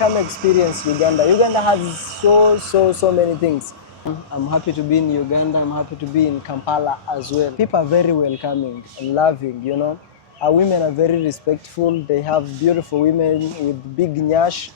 come experience Uganda. Uganda has so many things. I'm happy to be in Uganda. I'm happy to be in Kampala as well. People are very welcoming and loving, you know. Our women are very respectful. They have beautiful women with big nyash.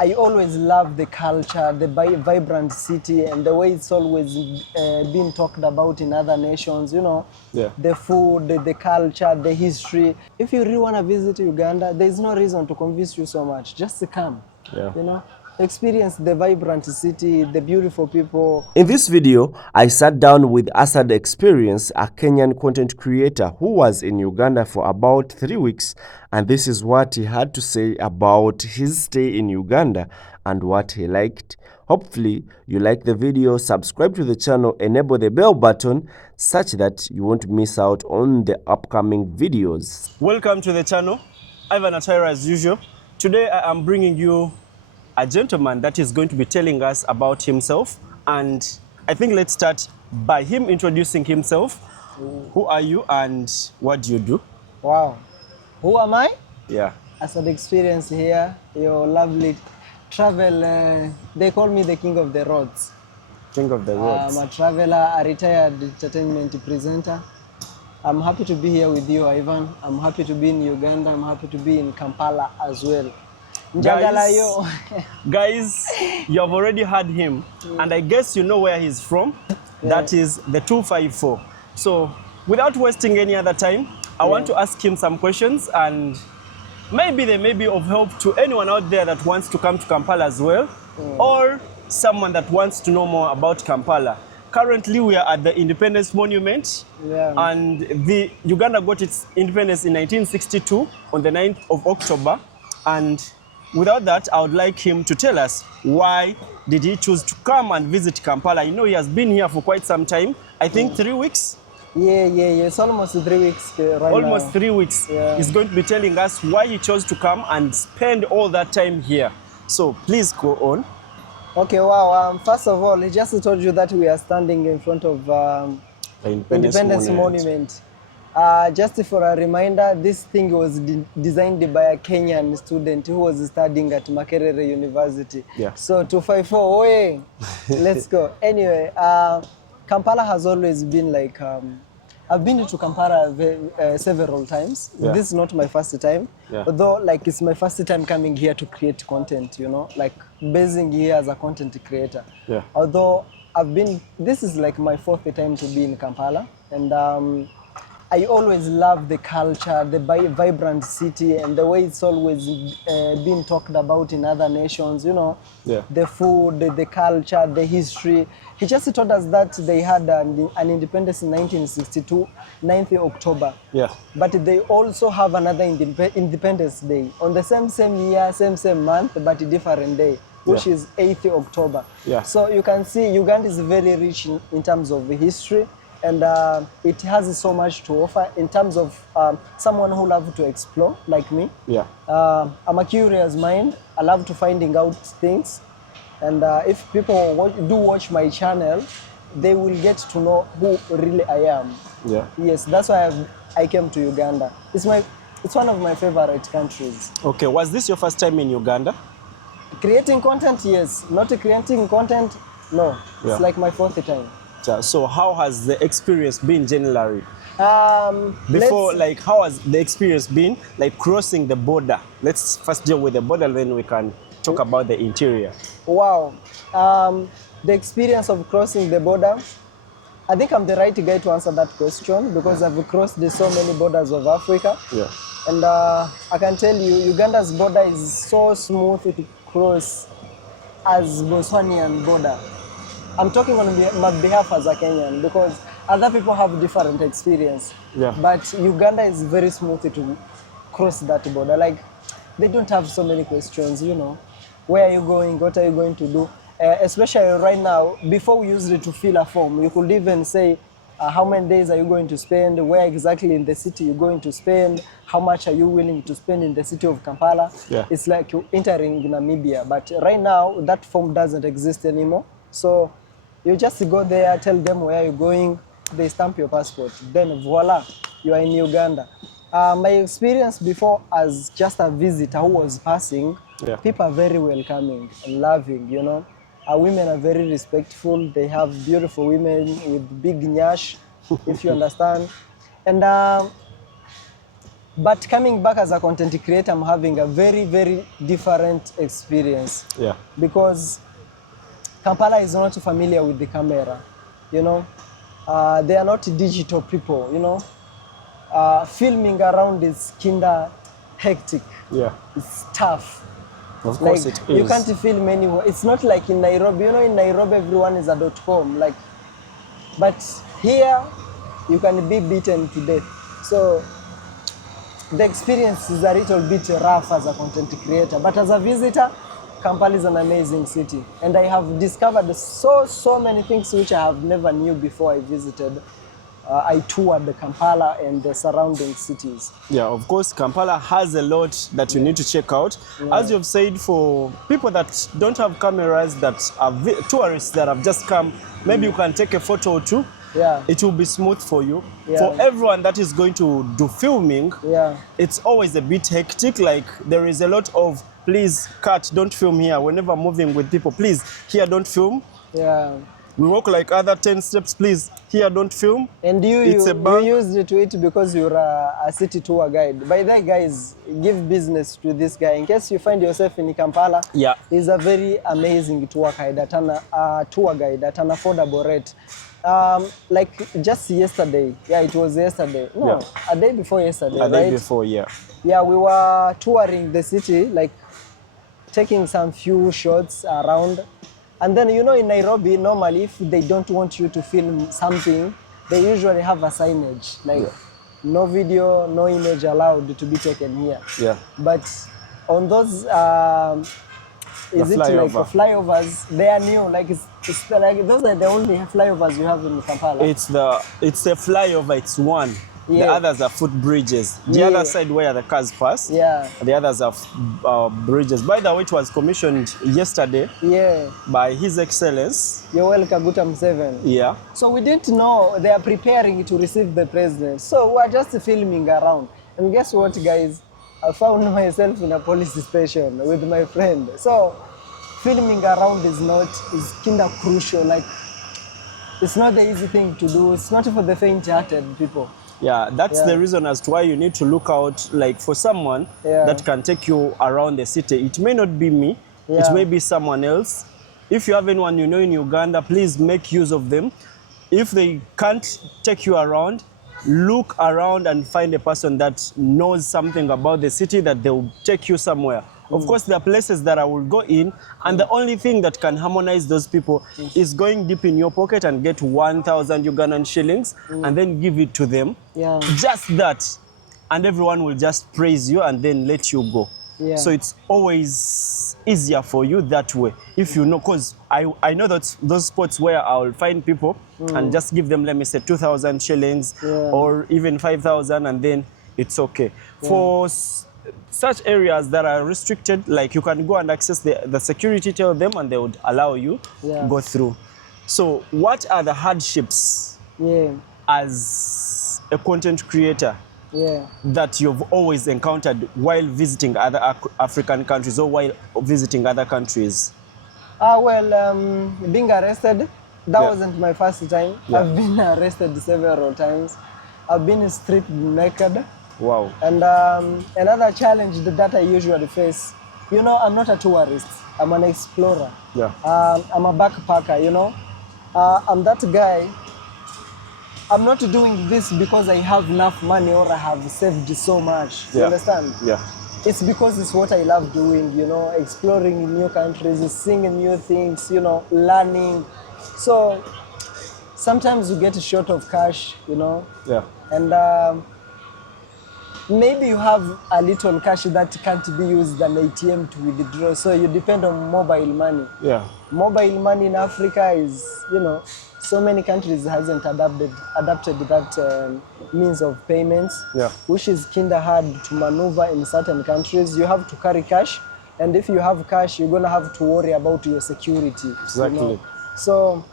I always love the culture, the vibrant city, and the way it's always been talked about in other nations, you know. Yeah. The food, the culture, the history. If you really want to visit Uganda, there's no reason to convince you so much. Just to come, Yeah. you know. Experience the vibrant city, the beautiful people. In this video, I sat down with Asad Experience, a Kenyan content creator who was in Uganda for about 3 weeks, and this is what he had to say about his stay in Uganda and what he liked. Hopefully, you like the video, subscribe to the channel, enable the bell button such that you won't miss out on the upcoming videos. Welcome to the channel. Ivan Attire as usual. Today I am bringing you a gentleman that is going to be telling us about himself, and I think let's start by him introducing himself. Who are you and what do you do? Wow. Who am I? Yeah. Asad Experience here, your lovely travel. They call me the king of the roads. King of the roads. I'm a traveler, a retired entertainment presenter. I'm happy to be here with you, Ivan. I'm happy to be in Uganda. I'm happy to be in Kampala as well. Guys, you have already heard him, and I guess you know where he's from. Yeah. That is the 254. So, without wasting any other time, I want to ask him some questions, and maybe they may be of help to anyone out there that wants to come to Kampala as well, or someone that wants to know more about Kampala. Currently, we are at the Independence Monument, and the Uganda got its independence in 1962 on the 9th of October, and without that, I would like him to tell us why did he choose to come and visit Kampala. You know, he has been here for quite some time. I think 3 weeks. Yeah. It's almost 3 weeks right now. Almost 3 weeks. Yeah. He's going to be telling us why he chose to come and spend all that time here. So please go on. Okay, wow. First of all, he just told you that we are standing in front of The Independence Monument. Just for a reminder, this thing was designed by a Kenyan student who was studying at Makerere University. Yeah. So 254, oye, let's go. Anyway, Kampala has always been like, I've been to Kampala several times. Yeah. This is not my first time, although like it's my first time coming here to create content, you know, like basing here as a content creator. Yeah. Although this is like my 4th time to be in Kampala, and I always love the culture, the vibrant city, and the way it's always been talked about in other nations, you know. Yeah. The food, the culture, the history. He just told us that they had an independence in 1962, 9th October. Yeah. But they also have another Independence Day on the same year, same month, but a different day, which is 8th October. Yeah. So you can see Uganda is very rich in terms of history. And it has so much to offer in terms of someone who loves to explore, like me. Yeah. I'm a curious mind. I love to finding out things. And if people do watch my channel, they will get to know who really I am. Yeah. Yes, that's why I came to Uganda. It's one of my favorite countries. Okay, was this your first time in Uganda? Creating content, yes. Not creating content, no. It's like my 4th time. So how has the experience been generally? How has the experience been like crossing the border? Let's first deal with the border, then we can talk about the interior. Wow. The experience of crossing the border, I think I'm the right guy to answer that question because I've crossed so many borders of Africa. Yeah. And I can tell you, Uganda's border is so smooth to cross as Botswanian border. I'm talking on my behalf as a Kenyan because other people have different experience. Yeah. But Uganda is very smooth to cross that border. Like, they don't have so many questions, you know. Where are you going? What are you going to do? Especially right now, before we used it to fill a form, you could even say, how many days are you going to spend? Where exactly in the city you're going to spend? How much are you willing to spend in the city of Kampala? Yeah. It's like you're entering Namibia. But right now, that form doesn't exist anymore. So you just go there, tell them where you're going, they stamp your passport. Then voila, you are in Uganda. My experience before as just a visitor who was passing, Yeah. People are very welcoming and loving, you know. Our women are very respectful. They have beautiful women with big nyash, if you understand. And but coming back as a content creator, I'm having a very, very different experience Yeah. because Kampala is not familiar with the camera, you know. They are not digital people, you know. Filming around is kinda hectic. Yeah. It's tough. Of Like course it you is. can't film anywhere. It's not like in Nairobi. You know, in Nairobi everyone is a .com. Like, but here you can be beaten to death. So the experience is a little bit rough as a content creator. But as a visitor, Kampala is an amazing city, and I have discovered so many things which I have never knew before I visited. I toured the Kampala and the surrounding cities. Yeah, of course, Kampala has a lot that you need to check out. As you've said, for people that don't have cameras, that are tourists that have just come, maybe you can take a photo or two. Yeah. It will be smooth for you. Yeah. For everyone that is going to do filming, Yeah. it's always a bit hectic. Like there is a lot of, please cut, don't film here. Whenever moving with people, please, here don't film. Yeah. We walk like other 10 steps, please, here don't film. And It's a you bank. used it to it because you're a city tour guide. By the way, guys, give business to this guy. In case you find yourself in Kampala, Yeah. he's a very amazing tour guide at an affordable rate. Like just yesterday, yeah, it was yesterday. No, Yeah. a day before yesterday, A day right? before, yeah. Yeah, we were touring the city, like taking some few shots around. And then, you know, in Nairobi, normally, if they don't want you to film something, they usually have a signage, like no video, no image allowed to be taken here. Yeah. But on those, is it like flyover. flyovers, they are new, like it's like those are the only flyovers you have in Kampala. It's a flyover, it's one. The Yeah. others are footbridges. The Yeah. other side where the cars pass, Yeah. the others are bridges. By the way, it was commissioned yesterday Yeah, by His Excellence. Yoweri Kaguta Museveni. Yeah. So we didn't know they are preparing to receive the president. So we're just filming around. And guess what, guys? I found myself in a police station with my friend. So filming around is kinda crucial. Like, it's not the easy thing to do. It's not for the faint-hearted people. Yeah, that's Yeah. the reason as to why you need to look out, like for someone Yeah. that can take you around the city. It may not be me, Yeah. it may be someone else. If you have anyone you know in Uganda, please make use of them. If they can't take you around, look around and find a person that knows something about the city that they will take you somewhere. Of course, there are places that I will go in, and the only thing that can harmonize those people is going deep in your pocket and get 1,000 Ugandan shillings and then give it to them. Yeah. Just that. And everyone will just praise you and then let you go. Yeah. So it's always easier for you that way. If you know, because I know that those spots where I'll find people and just give them, let me say, 2,000 shillings or even 5,000, and then it's okay. For such areas that are restricted, like you can go and access the security, tell them, and they would allow you go through. So what are the hardships as a content creator that you've always encountered while visiting other African countries or while visiting other countries? Being arrested, that wasn't my first time. I've been arrested several times. I've been stripped naked. Wow. And another challenge that I usually face, you know, I'm not a tourist. I'm an explorer. Yeah. I'm a backpacker, you know. I'm that guy. I'm not doing this because I have enough money or I have saved so much. You understand? Yeah. It's because it's what I love doing, you know, exploring new countries, seeing new things, you know, learning. So sometimes you get short of cash, you know. Yeah. And maybe you have a little cash that can't be used an ATM to withdraw, so you depend on mobile money. Yeah. Mobile money in Africa is, you know, so many countries hasn't adapted that means of payments, which is kinda hard to maneuver in certain countries. You have to carry cash, and if you have cash, you're gonna have to worry about your security. Exactly. You know? So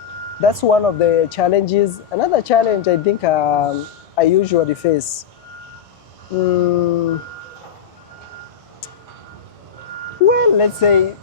that's one of the challenges. Another challenge I think I usually face. Well, let's say,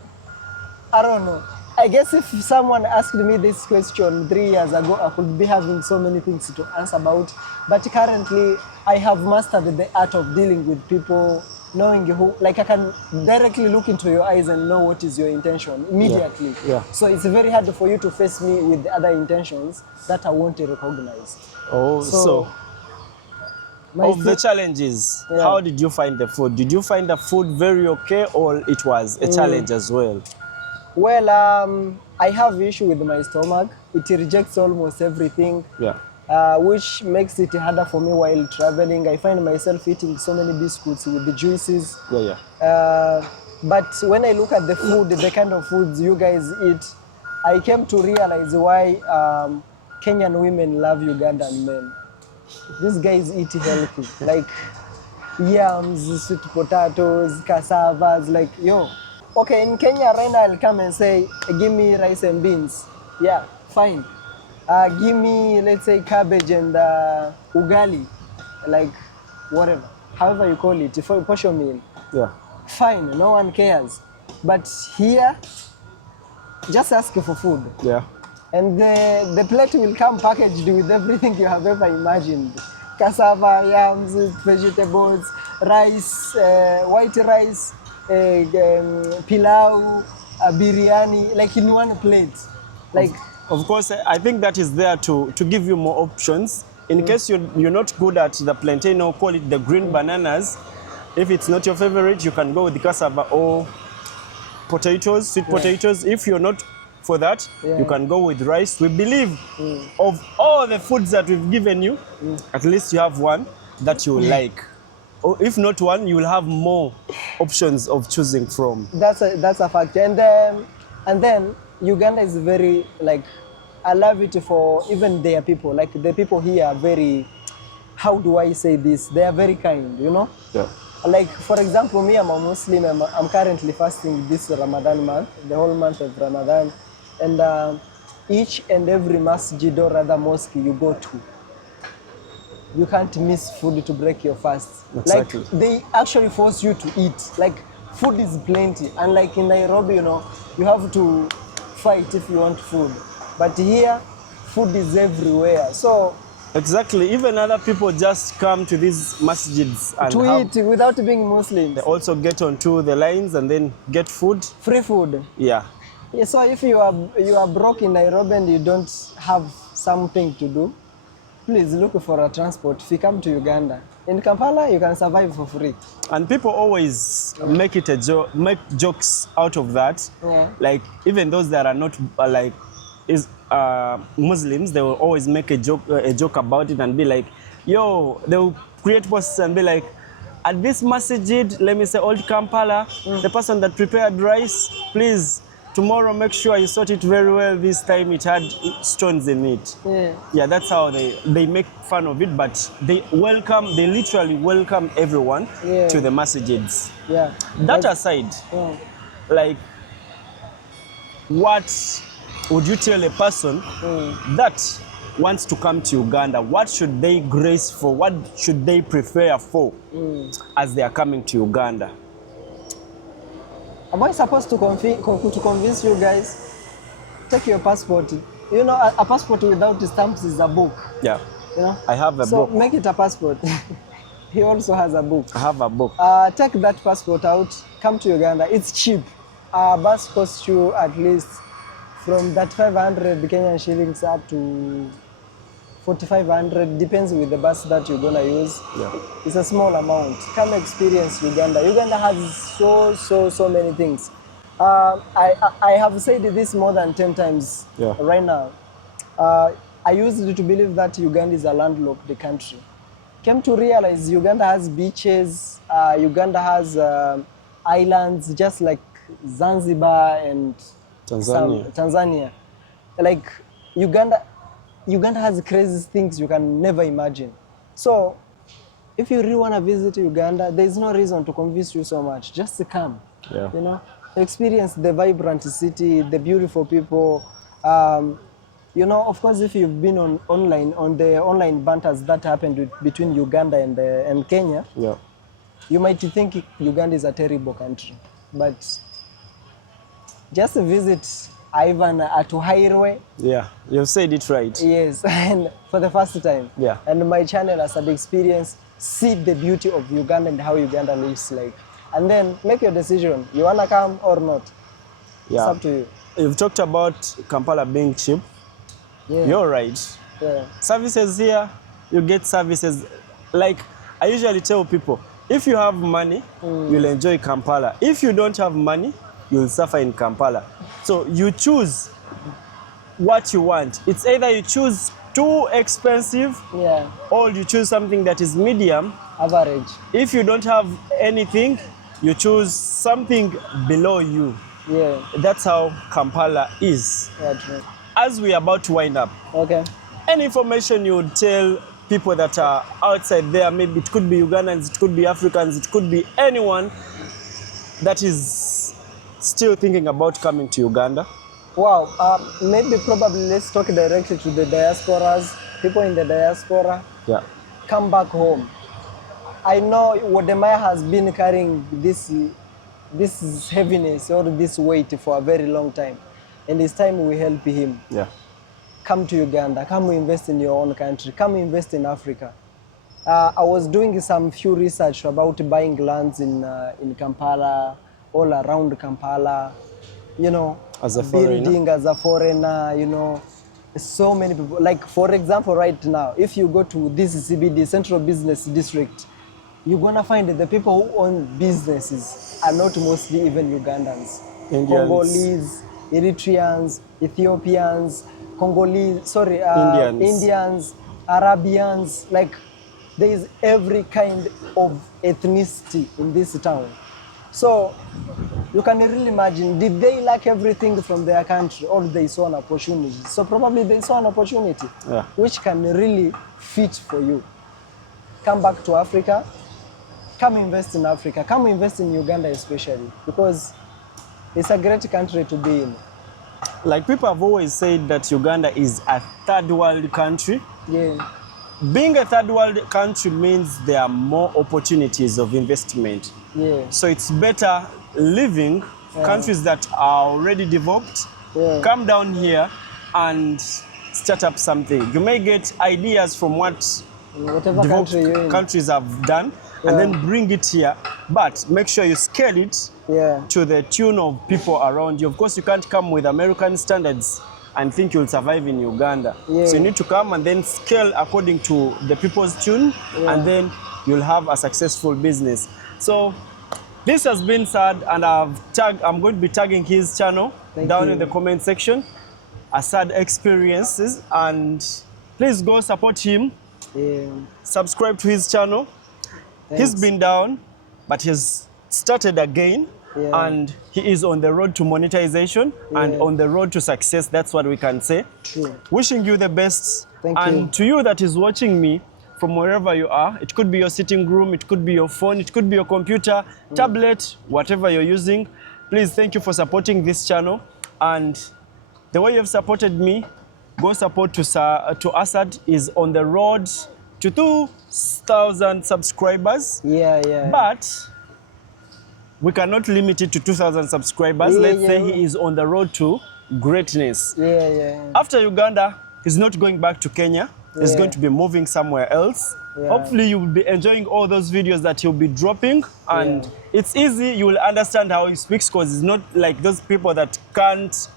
I don't know. I guess if someone asked me this question 3 years ago, I could be having so many things to answer about. But currently, I have mastered the art of dealing with people, knowing who, like I can directly look into your eyes and know what is your intention immediately. Yeah. So it's very hard for you to face me with the other intentions that I won't recognize. Oh, so Of the challenges, Yeah. how did you find the food? Did you find the food very okay, or it was a challenge as well? Well, I have issue with my stomach. It rejects almost everything. yeah. Which makes it harder for me while traveling. I find myself eating so many biscuits with the juices. Yeah, yeah. But when I look at the food, the kind of foods you guys eat, I came to realize why Kenyan women love Ugandan men. These guys eat healthy, like yams, sweet potatoes, cassavas, like yo. Okay, in Kenya right now I'll come and say, give me rice and beans. Yeah, fine. Give me, let's say, cabbage and ugali, like whatever, however you call it, for portion meal. Yeah. Fine, no one cares. But here, just ask for food. Yeah. And the plate will come packaged with everything you have ever imagined. Cassava, yams, vegetables, rice, white rice, pilau, biryani, like in one plate. Like, Of course, I think that is there to give you more options. In case you're not good at the plantain, or call it the green bananas, if it's not your favorite, you can go with the cassava or potatoes, sweet potatoes. If you're not for that, you can go with rice. We believe of all the foods that we've given you, at least you have one that you like. Or if not one, you will have more options of choosing from. that's a fact. And then Uganda is very, like, I love it for even their people. Like the people here are very, how do I say this? They are very kind, you know? Yeah. Like, for example, me, I'm a Muslim. I'm currently fasting this Ramadan month, the whole month of Ramadan. And each and every masjid or rather mosque you go to, you can't miss food to break your fast. Exactly. Like, they actually force you to eat. Like, food is plenty. Unlike in Nairobi, you know, you have to fight if you want food. But here, food is everywhere. So, Exactly. Even other people just come to these masjids and to eat without being Muslims. they also get onto the lines and then get food. Free food. Yeah. Yeah, so if you are broke in Nairobi and you don't have something to do, please look for a transport. If you come to Uganda, in Kampala, you can survive for free. And people always make it make jokes out of that. Yeah. Like even those that are not Muslims, they will always make a joke about it and be like, yo, they will create posts and be like, at this masjid, let me say Old Kampala, the person that prepared rice, please, tomorrow make sure you sort it very well. This time it had stones in it. Yeah. Yeah, that's how they make fun of it, but they literally welcome everyone to the masjids. Yeah. That aside, Yeah. like, what would you tell a person that wants to come to Uganda? What should they grace for? What should they prepare for as they are coming to Uganda? Am I supposed to convince you guys? Take your passport. You know, a passport without stamps is a book. Yeah, You know. I have a book. So make it a passport. He also has a book. I have a book. Take that passport out. Come to Uganda. It's cheap. Bus costs you at least from that 500 Kenyan shillings up to 4,500. Depends with the bus that you're gonna use. Yeah. It's a small amount. Come experience Uganda. Uganda has so many things. I have said this more than 10 times right now. I used to believe that Uganda is a landlocked country. Came to realize Uganda has beaches, Uganda has islands just like Zanzibar and Tanzania. Like Uganda has crazy things you can never imagine. So if you really want to visit Uganda, there's no reason to convince you so much. Just to come, Yeah. you know, experience the vibrant city, the beautiful people. You know, of course, if you've been on the online banters that happened between Uganda and Kenya, Yeah. you might think Uganda is a terrible country. But just visit Ivan at Highway. Yeah, you've said it right. Yes, and for the first time. Yeah. And my channel has had experience, see the beauty of Uganda and how Uganda lives like. And then make your decision. You wanna come or not? Yeah. It's up to you. You've talked about Kampala being cheap. Yeah. You're right. Yeah. Services here, you get services. Like I usually tell people, if you have money, you'll enjoy Kampala. If you don't have money, you'll suffer in Kampala. So you choose what you want. It's either you choose too expensive Yeah. or you choose something that is medium. Average. If you don't have anything, you choose something below you. Yeah. That's how Kampala is. Yeah, true. As we are about to wind up, Okay. any information you would tell people that are outside there, maybe it could be Ugandans, it could be Africans, it could be anyone that is still thinking about coming to Uganda? Wow. Maybe probably let's talk directly to the diasporas, people in the diaspora. Yeah. Come back home. I know Wodemaya has been carrying this heaviness or this weight for a very long time. And it's time we help him. Yeah. Come to Uganda, come invest in your own country, come invest in Africa. I was doing some few research about buying lands in Kampala, all around Kampala, you know, As a foreigner? building as a foreigner, you know. So many people, like for example, right now, if you go to this CBD, Central Business District, you're gonna find that the people who own businesses are not mostly even Ugandans. Indians. Congolese, Eritreans, Ethiopians, Indians, Arabians, like there is every kind of ethnicity in this town. So you can really imagine, did they lack everything from their country or they saw an opportunity? So probably they saw an opportunity, Yeah. which can really fit for you. Come back to Africa, come invest in Africa, come invest in Uganda especially, because it's a great country to be in. Like people have always said that Uganda is a third world country. Yeah, Being a third world country means there are more opportunities of investment. yeah, So it's better living countries that are already developed, yeah. come down here and start up something. You may get ideas from what Whatever developed country you're in. countries have done and then bring it here, but make sure you scale it Yeah, to the tune of people around you. Of course, you can't come with American standards and think you'll survive in Uganda. Yeah. So you need to come and then scale according to the people's tune, and then you'll have a successful business. So this has been Sad, and I'm going to be tagging his channel down you. in the comment section, Sad Experiences, and please go support him. yeah. Subscribe to his channel. He's Thanks. been down, but he's started again, Yeah. and he is on the road to monetization and Yeah. on the road to success. That's what we can say. True. Wishing you the best. Thank and you. to you that is watching me from wherever you are, it could be your sitting room, it could be your phone, it could be your computer, tablet, whatever you're using. Please, thank you for supporting this channel. And the way you've supported me, go support to Asad is on the road to 2,000 subscribers. Yeah, yeah. But we cannot limit it to 2,000 subscribers. Yeah, Let's yeah, say yeah. he is on the road to greatness. Yeah, yeah. After Uganda, he's not going back to Kenya. He's Yeah. going to be moving somewhere else. Yeah. Hopefully you will be enjoying all those videos that he'll be dropping, and it's easy. You will understand how he speaks, because he's not like those people that can't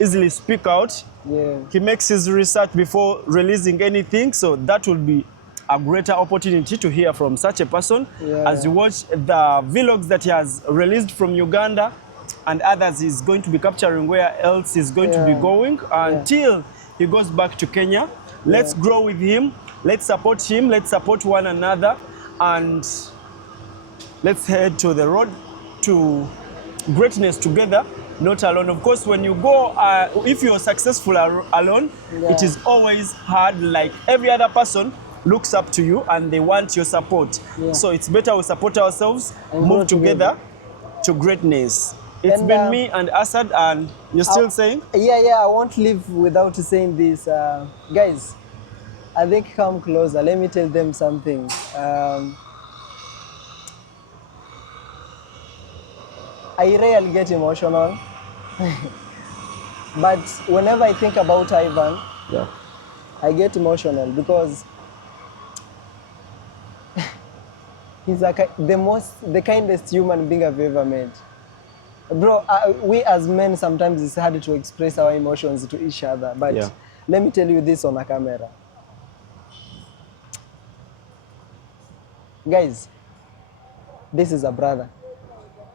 easily speak out. Yeah. He makes his research before releasing anything, so that will be a greater opportunity to hear from such a person. Yeah. As you watch the vlogs that he has released from Uganda and others, he's going to be capturing where else he's going to be Yeah. going until he goes back to Kenya. Let's grow with him, let's support him, let's support one another, and let's head to the road to greatness together, not alone. Of course, when you go, if you're successful alone, it is always hard. Like every other person looks up to you and they want your support. Yeah. So it's better we support ourselves, And move grow together to greatness. It's And, been me and Asad, and you're still saying? Yeah, I won't leave without saying this. Guys, I think come closer. Let me tell them something. I rarely get emotional. But whenever I think about Ivan, Yeah. I get emotional because he's the kindest human being I've ever met. Bro, we as men, sometimes it's hard to express our emotions to each other. But Yeah. let me tell you this on a camera. Guys, this is a brother.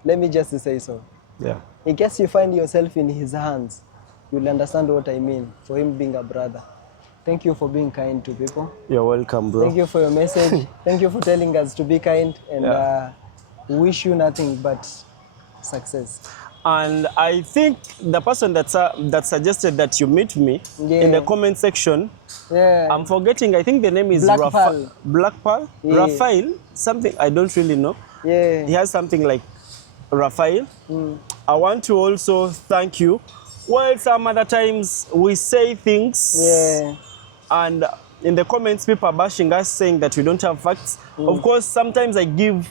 Let me just say so. Yeah. In case you find yourself in his hands, you'll understand what I mean for him being a brother. Thank you for being kind to people. You're welcome, bro. Thank you for your message. Thank you for telling us to be kind, and Yeah. wish you nothing but success. And I think the person that suggested that you meet me in the Yeah. comment section, Yeah. I'm forgetting, I think the name is Black Pearl. Black Pearl? Yeah. Raphael? Something, I don't really know. Yeah. He has something like Raphael. I want to also thank you. Well, some other times we say things Yeah. and in the comments people are bashing us saying that we don't have facts. Of course, sometimes I give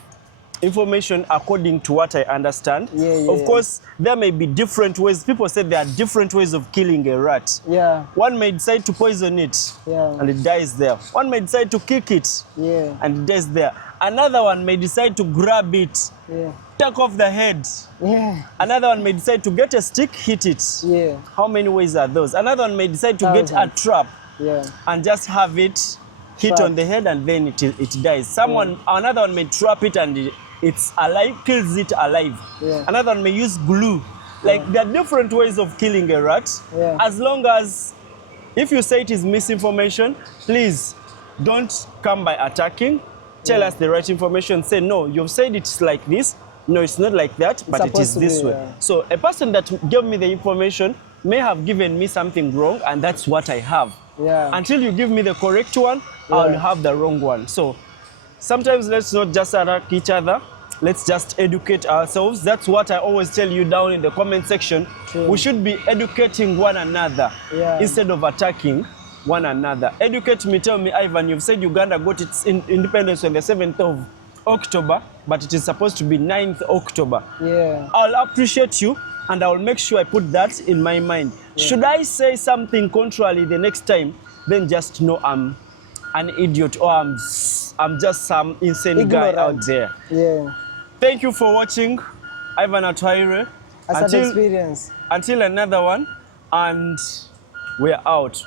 information according to what I understand. Yeah, Of course, there may be different ways. People say there are different ways of killing a rat. Yeah. One may decide to poison it Yeah. and it dies there. One may decide to kick it Yeah. and it dies there. Another one may decide to grab it, Yeah. take off the head. Yeah. Another one may decide to get a stick, hit it. Yeah. How many ways are those? Another one may decide to get a Thousands. trap Yeah. and just have it hit Trap. on the head and then it dies. Another one may trap it and it's alive, kills it alive. Yeah. Another one may use glue. Like there are different ways of killing a rat. Yeah. As long as, if you say it is misinformation, please don't come by attacking. Tell us the right information. Say, no, you've said it's like this. No, it's not like that, but it is supposed to this be, way. yeah. So a person that gave me the information may have given me something wrong, and that's what I have. Yeah. Until you give me the correct one, I'll have the wrong one. So sometimes let's not just attack each other. Let's just educate ourselves. That's what I always tell you down in the comment section. True. We should be educating one another Yeah. instead of attacking one another. Educate me, tell me, Ivan, you've said Uganda got its independence on the 7th of October, but it is supposed to be 9th October. Yeah. I'll appreciate you and I'll make sure I put that in my mind. Should I say something contrary the next time, then just know I'm an idiot or I'm just some insane Ignorant. guy out there. Yeah. Thank you for watching. Ivan Atwaire. As an experience. Until another one, and we're out.